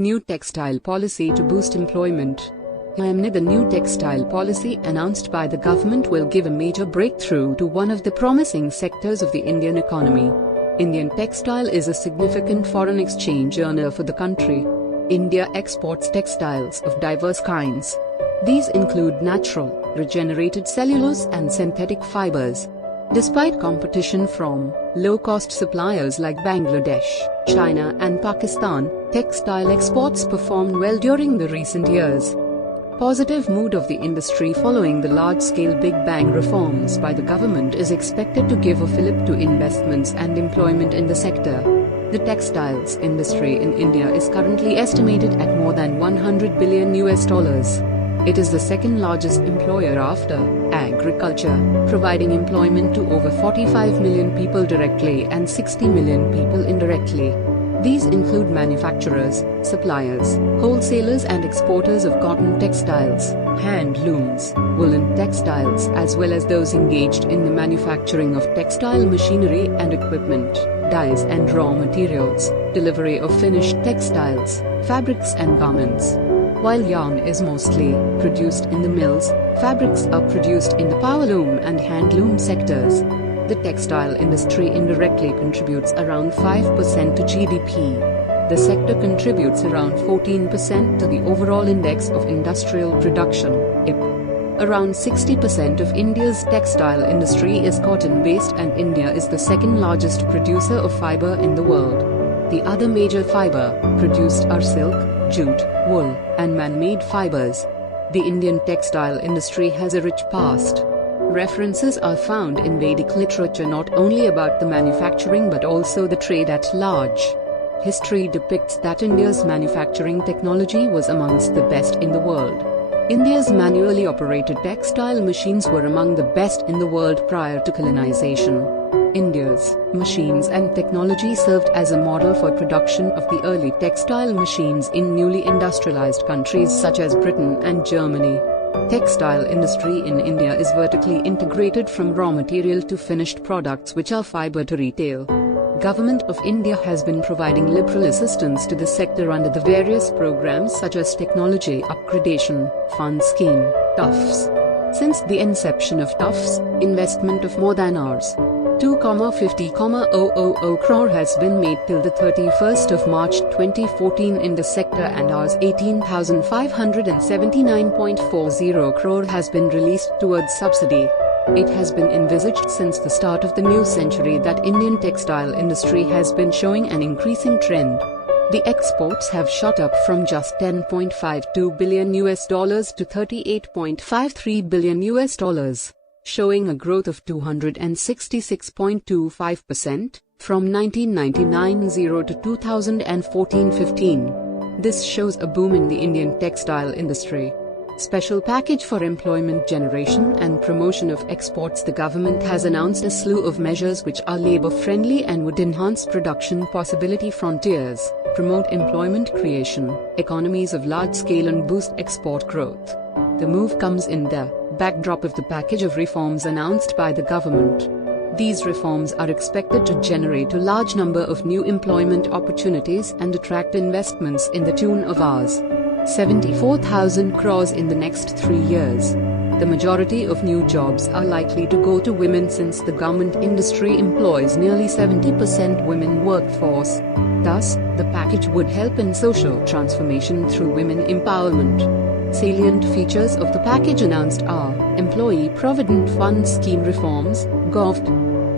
New textile policy to boost employment. The new textile policy announced by the government will give a major breakthrough to one of the promising sectors of the Indian economy. Indian textile is a significant foreign exchange earner for the country. India exports textiles of diverse kinds. These include natural, regenerated cellulose and synthetic fibers. Despite competition from low-cost suppliers like Bangladesh, China and Pakistan, textile exports performed well during the recent years. Positive mood of the industry following the large-scale Big Bang reforms by the government is expected to give a fillip to investments and employment in the sector. The textiles industry in India is currently estimated at more than $100 billion. It is the second largest employer after agriculture, providing employment to over 45 million people directly and 60 million people indirectly. These include manufacturers, suppliers, wholesalers and exporters of cotton textiles, handlooms, woolen textiles as well as those engaged in the manufacturing of textile machinery and equipment, dyes and raw materials, delivery of finished textiles, fabrics and garments. While yarn is mostly produced in the mills, fabrics are produced in the powerloom and handloom sectors. The textile industry indirectly contributes around 5% to GDP. The sector contributes around 14% to the overall index of industrial production, IP. Around 60% of India's textile industry is cotton-based and India is the second largest producer of fibre in the world. The other major fibre produced are silk, jute, wool, and man-made fibers. The Indian textile industry has a rich past. References are found in Vedic literature not only about the manufacturing but also the trade at large. History depicts that India's manufacturing technology was amongst the best in the world. India's manually operated textile machines were among the best in the world prior to colonization. India's machines and technology served as a model for production of the early textile machines in newly industrialized countries such as Britain and Germany. Textile industry in India is vertically integrated from raw material to finished products which are fibre to retail. Government of India has been providing liberal assistance to the sector under the various programs such as Technology Upgradation Fund Scheme, 𝗃𝗃𝗃. Since the inception of 𝗃𝗃𝗃's, investment of more than rs2,50,000 crore has been made till the 31st of March 2014 in the sector and rs18,579.40 crore has been released towards subsidy. It has been envisaged since the start of the new century that Indian textile industry has been showing an increasing trend. The exports have shot up from just $10.52 billion to $38.53 billion, showing a growth of 266.25% from 1999 to 2014-15. This shows a boom in the Indian textile industry. Special package for employment generation and promotion of exports. The government has announced a slew of measures which are labor-friendly and would enhance production possibility frontiers, promote employment creation, economies of large scale and boost export growth. The move comes in the backdrop of the package of reforms announced by the government. These reforms are expected to generate a large number of new employment opportunities and attract investments in the tune of rs74,000 crores in the next 3 years. The majority of new jobs are likely to go to women since the garment industry employs nearly 70% women workforce. Thus, the package would help in social transformation through women empowerment. Salient features of the package announced are: Employee Provident Fund Scheme reforms. Govt.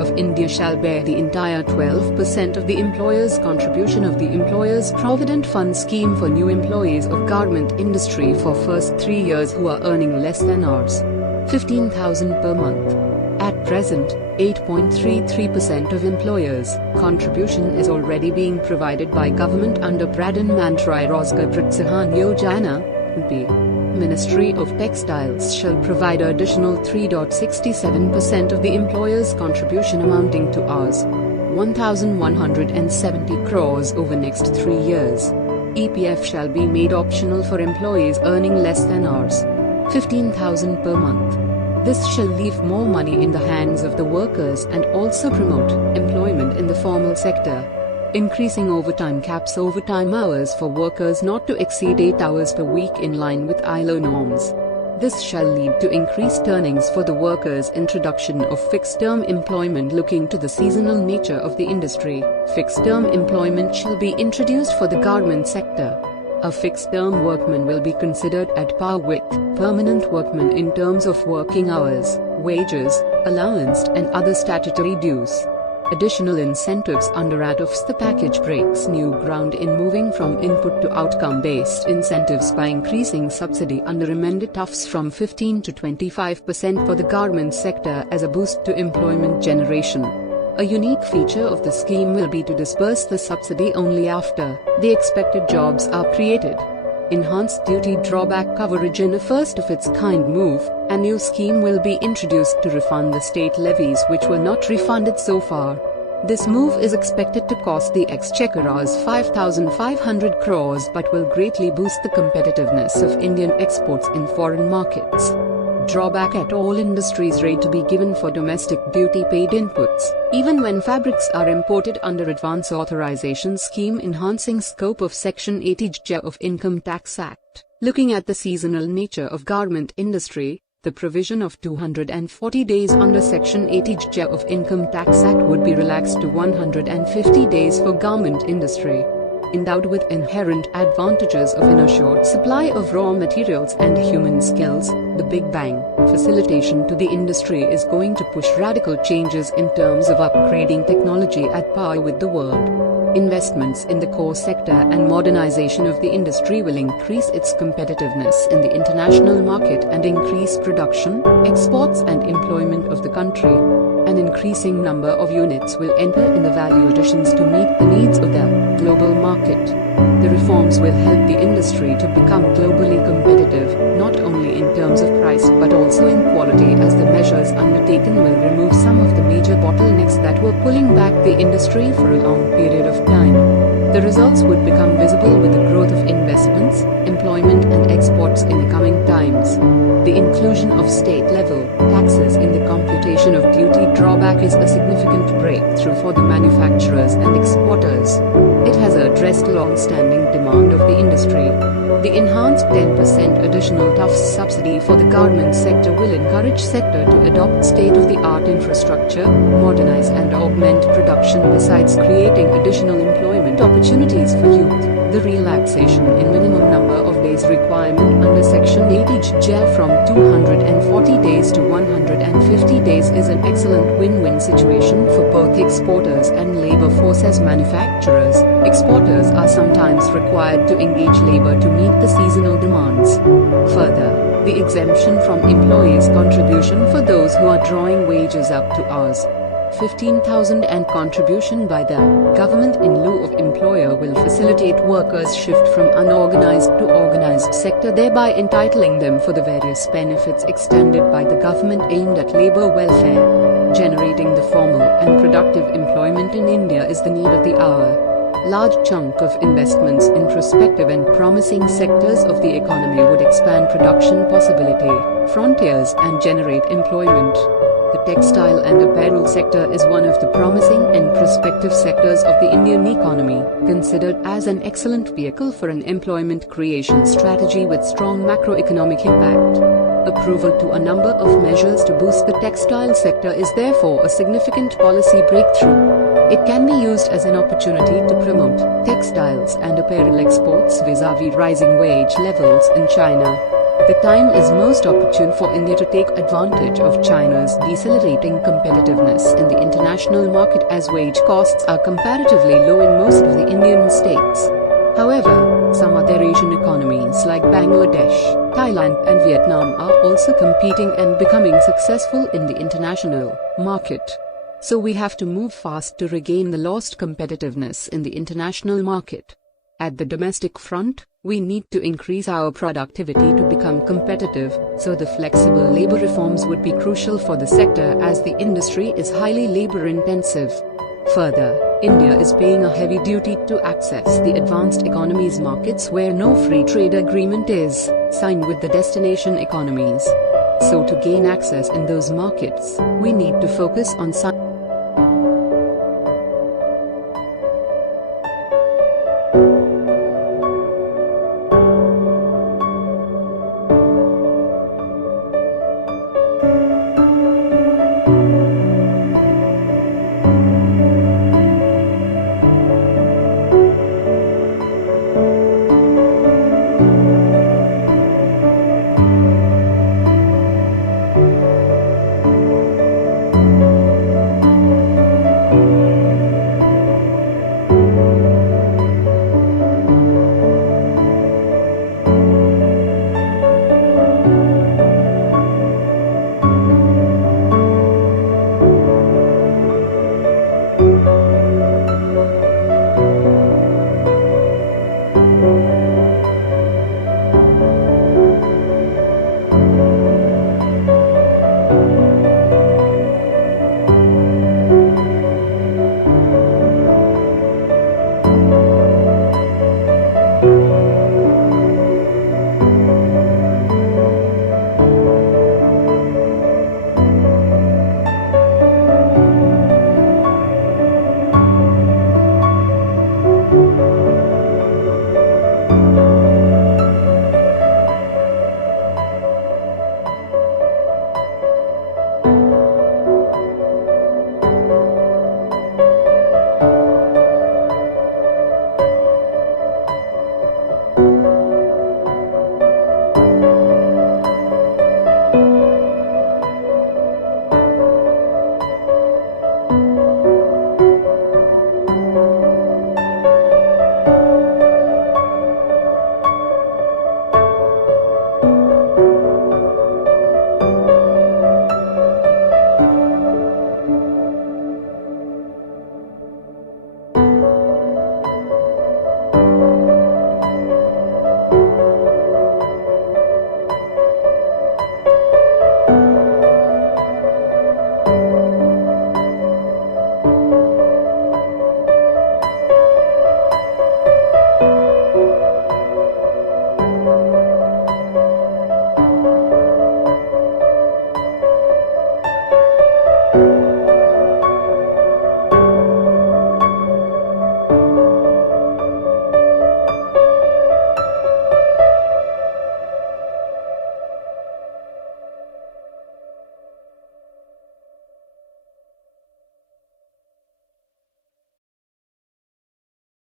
of India shall bear the entire 12% of the employer's contribution of the Employer's Provident Fund Scheme for new employees of garment industry for first 3 years who are earning less than rs15,000 per month. At present, 8.33% of employers' contribution is already being provided by government under Pradhan Mantri Rozgar Protsahan Yojana. Ministry of Textiles shall provide additional 3.67% of the employer's contribution amounting to rs1,170 crores over next 3 years. EPF shall be made optional for employees earning less than rs15,000 per month. This shall leave more money in the hands of the workers and also promote employment in the formal sector. increasing overtime caps, overtime hours for workers not to exceed 8 hours per week in line with ILO norms. This shall lead to increased earnings for the workers. Introduction of fixed-term employment. Looking to the seasonal nature of the industry, fixed-term employment shall be introduced for the garment sector. A fixed-term workman will be considered at par with permanent workman in terms of working hours, wages, allowance and other statutory dues. Additional incentives under 𝗬𝗲𝗃 package breaks new ground in moving from input to outcome-based incentives by increasing subsidy under amended 𝗬𝗃s from 15 to 25% for the garment sector as a boost to employment generation. A unique feature of the scheme will be to disperse the subsidy only after the expected jobs are created. Enhanced duty drawback coverage. In a first-of-its-kind move, a new scheme will be introduced to refund the state levies which were not refunded so far. This move is expected to cost the exchequer Rs 5,500 crores but will greatly boost the competitiveness of Indian exports in foreign markets. Drawback. At all industries rate to be given for domestic duty-paid inputs, even when fabrics are imported under Advance Authorization Scheme. Enhancing scope of Section 80J of Income Tax Act. Looking at the seasonal nature of garment industry, the provision of 240 days under Section 80J of Income Tax Act would be relaxed to 150 days for garment industry. Endowed with inherent advantages of an assured supply of raw materials and human skills, the Big Bang facilitation to the industry is going to push radical changes in terms of upgrading technology at par with the world. Investments in the core sector and modernization of the industry will increase its competitiveness in the international market and increase production, exports and employment of the country. An increasing number of units will enter in the value additions to meet the needs of the global market. The reforms will help the industry to become globally competitive, not only in terms of price but also in quality, as the measures undertaken will remove some of the major bottlenecks that were pulling back the industry for a long period of time. The results would become visible with the growth of investments, employment and exports in the coming times. The inclusion of state-level taxes in the computation of duty drawback is a significant breakthrough for the manufacturers and exporters. It has addressed long-standing demand of the industry. The enhanced 10% additional 𝗬𝗃s subsidy for the garment sector will encourage sector to adopt state-of-the-art infrastructure, modernize and augment production, besides creating additional employment opportunities for youth. The relaxation in minimum number of days requirement under Section 80J from 240 days to 150 days is an excellent win-win situation for both exporters and labor force. As manufacturers, exporters are sometimes required to engage labor to meet the seasonal demands. Further, the exemption from employees' contribution for those who are drawing wages up to Rs 15,000 and contribution by the government in lieu of employer will facilitate workers' shift from unorganized to organized sector, thereby entitling them for the various benefits extended by the government aimed at labor welfare. Generating the formal and productive employment in India is the need of the hour. Large chunk of investments in prospective and promising sectors of the economy would expand production possibility, frontiers and generate employment. The textile and apparel sector is one of the promising and prospective sectors of the Indian economy, considered as an excellent vehicle for an employment creation strategy with strong macroeconomic impact. Approval to a number of measures to boost the textile sector is therefore a significant policy breakthrough. It can be used as an opportunity to promote textiles and apparel exports vis-à-vis rising wage levels in China. The time is most opportune for India to take advantage of China's decelerating competitiveness in the international market, as wage costs are comparatively low in most of the Indian states. However, some other Asian economies like Bangladesh, Thailand and Vietnam are also competing and becoming successful in the international market. So we have to move fast to regain the lost competitiveness in the international market. At the domestic front, we need to increase our productivity to become competitive, so the flexible labor reforms would be crucial for the sector as the industry is highly labor-intensive. Further, India is paying a heavy duty to access the advanced economies markets where no free trade agreement is signed with the destination economies. So to gain access in those markets, we need to focus on